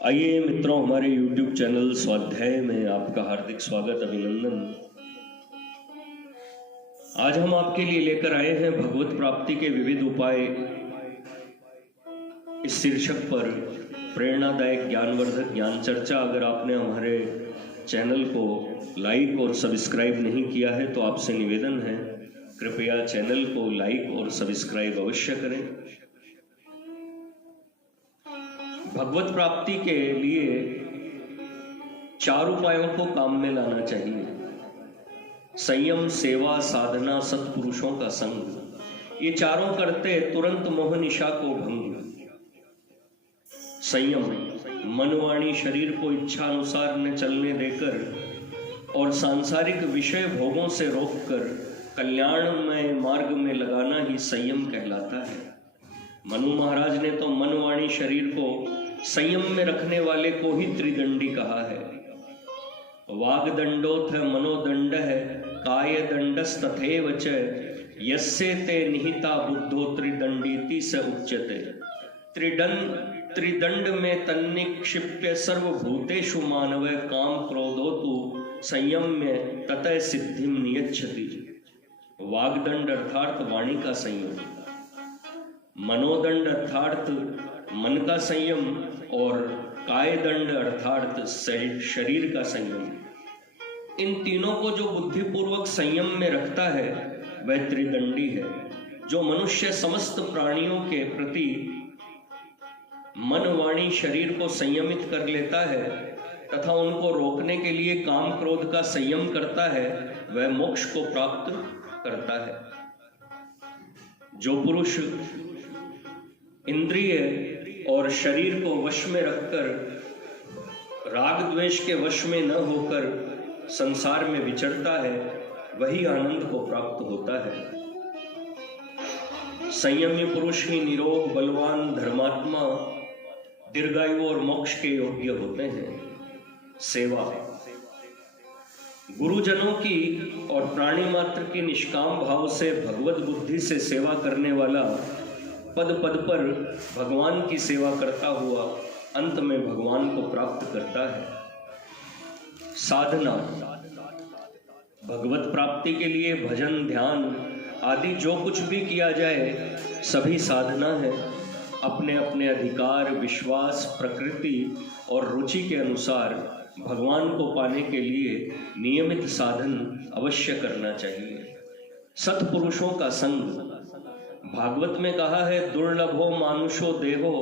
आइए मित्रों, हमारे YouTube चैनल स्वाध्याय में आपका हार्दिक स्वागत, अभिनंदन। आज हम आपके लिए लेकर आए हैं भगवत प्राप्ति के विविध उपाय इस शीर्षक पर प्रेरणादायक ज्ञानवर्धक ज्ञान चर्चा। अगर आपने हमारे चैनल को लाइक और सब्सक्राइब नहीं किया है तो आपसे निवेदन है, कृपया चैनल को लाइक और सब्सक्राइब अवश्य करें। भगवत प्राप्ति के लिए 4 उपायों को काम में लाना चाहिए। संयम, सेवा, साधना, सत्पुरुषों का संग। ये चारों करते तुरंत मोह निशा को भंग। संयम, मन, वाणी, शरीर को इच्छा अनुसार न चलने देकर और सांसारिक विषय भोगों से रोककर कल्याणमय मार्ग में लगाना ही संयम कहलाता है। मनु महाराज ने तो मन, वाणी, शरीर को संयम में रखने वाले को ही त्रिदंडी कहा है। वागदंडोथ मनोदंड है, काय दंडस तथैव च, यस्से ते निहिता बुद्धो त्रिदंडीति स उच्यते। त्रिदंड में तन्निक्षिप्य सर्वभूतेषु मानव काम क्रोधोतु संयम्य ततः सिद्धिम नियच्छति। वागदंड अर्थात वाणी का संयम, मनोदंड अर्थात मन का संयम और कायदंड अर्थात शरीर का संयम। इन तीनों को जो बुद्धिपूर्वक संयम में रखता है वह त्रिदंडी है। जो मनुष्य समस्त प्राणियों के प्रति मन, वाणी, शरीर को संयमित कर लेता है तथा उनको रोकने के लिए काम क्रोध का संयम करता है, वह मोक्ष को प्राप्त करता है। जो पुरुष इंद्रिय और शरीर को वश में रखकर राग द्वेष के वश में न होकर संसार में विचरता है, वही आनंद को प्राप्त होता है। संयमी पुरुष ही निरोग, बलवान, धर्मात्मा, दीर्घायु और मोक्ष के योग्य होते हैं। सेवा, गुरुजनों की और प्राणी मात्र की निष्काम भाव से भगवत बुद्धि से सेवा करने वाला पद पद पर भगवान की सेवा करता हुआ अंत में भगवान को प्राप्त करता है। साधना, भगवत प्राप्ति के लिए भजन, ध्यान आदि जो कुछ भी किया जाए सभी साधना है। अपने अपने अधिकार, विश्वास, प्रकृति और रुचि के अनुसार भगवान को पाने के लिए नियमित साधन अवश्य करना चाहिए। सत्पुरुषों का संग, भागवत में कहा है, दुर्लभो मानुषो देहो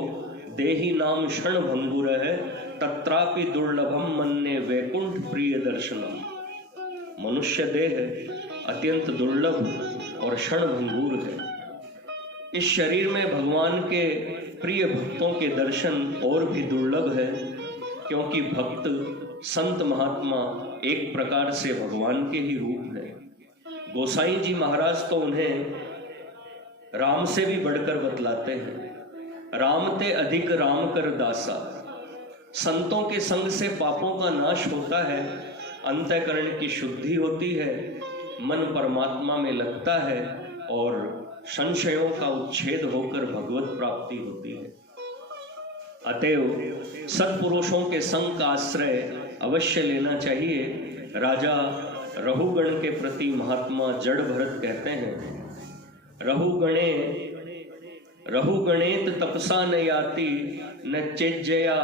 देहि नाम क्षण भंगुर है, तत्रापि दुर्लभम मन्ने वैकुंठ प्रिय दर्शनम। मनुष्य देह अत्यंत दुर्लभ और क्षण भंगुर है। इस शरीर में भगवान के प्रिय भक्तों के दर्शन और भी दुर्लभ है, क्योंकि भक्त, संत, महात्मा एक प्रकार से भगवान के ही रूप है। गोसाई जी महाराज तो उन्हें राम से भी बढ़कर बतलाते हैं। राम ते अधिक राम कर दासा। संतों के संग से पापों का नाश होता है, अंतःकरण की शुद्धि होती है, मन परमात्मा में लगता है और संशयों का उच्छेद होकर भगवत प्राप्ति होती है। अतएव सत्पुरुषों के संग का आश्रय अवश्य लेना चाहिए। राजा रहुगण के प्रति महात्मा जड़ भरत कहते हैं, रहुगणेत तपसा न याति, न चेज्जया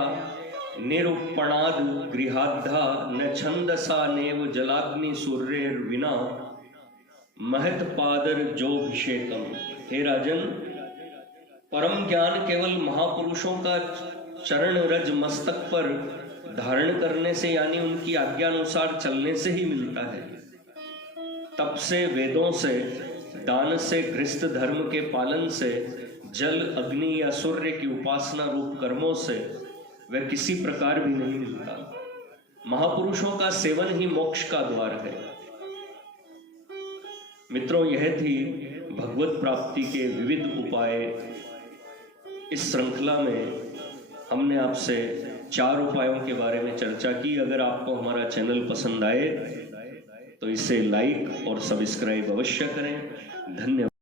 निरूपणाद गृहाद्धा, न छंदसा नेव जलाग्नि सूर्येर विना महत पादर जोभिषेकम। हे राजन, परम ज्ञान केवल महापुरुषों का चरण रज मस्तक पर धारण करने से, यानी उनकी आज्ञा अनुसार चलने से ही मिलता है। तप से, वेदों से, दान से, गृहस्थ धर्म के पालन से, जल, अग्नि या सूर्य की उपासना रूप कर्मों से वह किसी प्रकार भी नहीं मिलता। महापुरुषों का सेवन ही मोक्ष का द्वार है। मित्रों, यह थी भगवत प्राप्ति के विविध उपाय। इस श्रृंखला में हमने आपसे 4 उपायों के बारे में चर्चा की। अगर आपको हमारा चैनल पसंद आए तो इसे लाइक और सब्सक्राइब अवश्य करें। धन्यवाद।